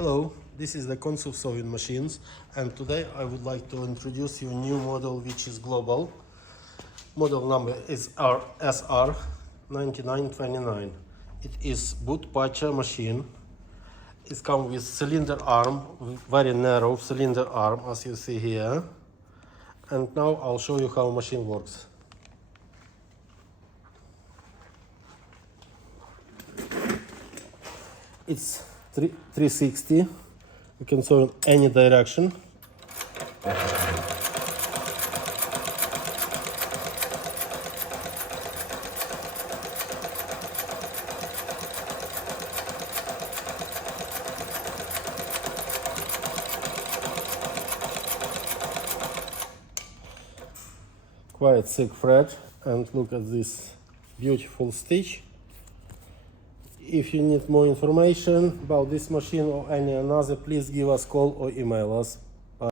Hello, this is the console sewing machines, and today I would like to introduce you a new model which is global. Model number is SR9929. It is boot patcher machine. It comes with cylinder arm, very narrow cylinder arm as you see here. And now I'll show you how machine works. It's 360. You can sew in any direction. Quite thick thread, and look at this beautiful stitch. If you need more information about this machine or any another, please give us a call or email us.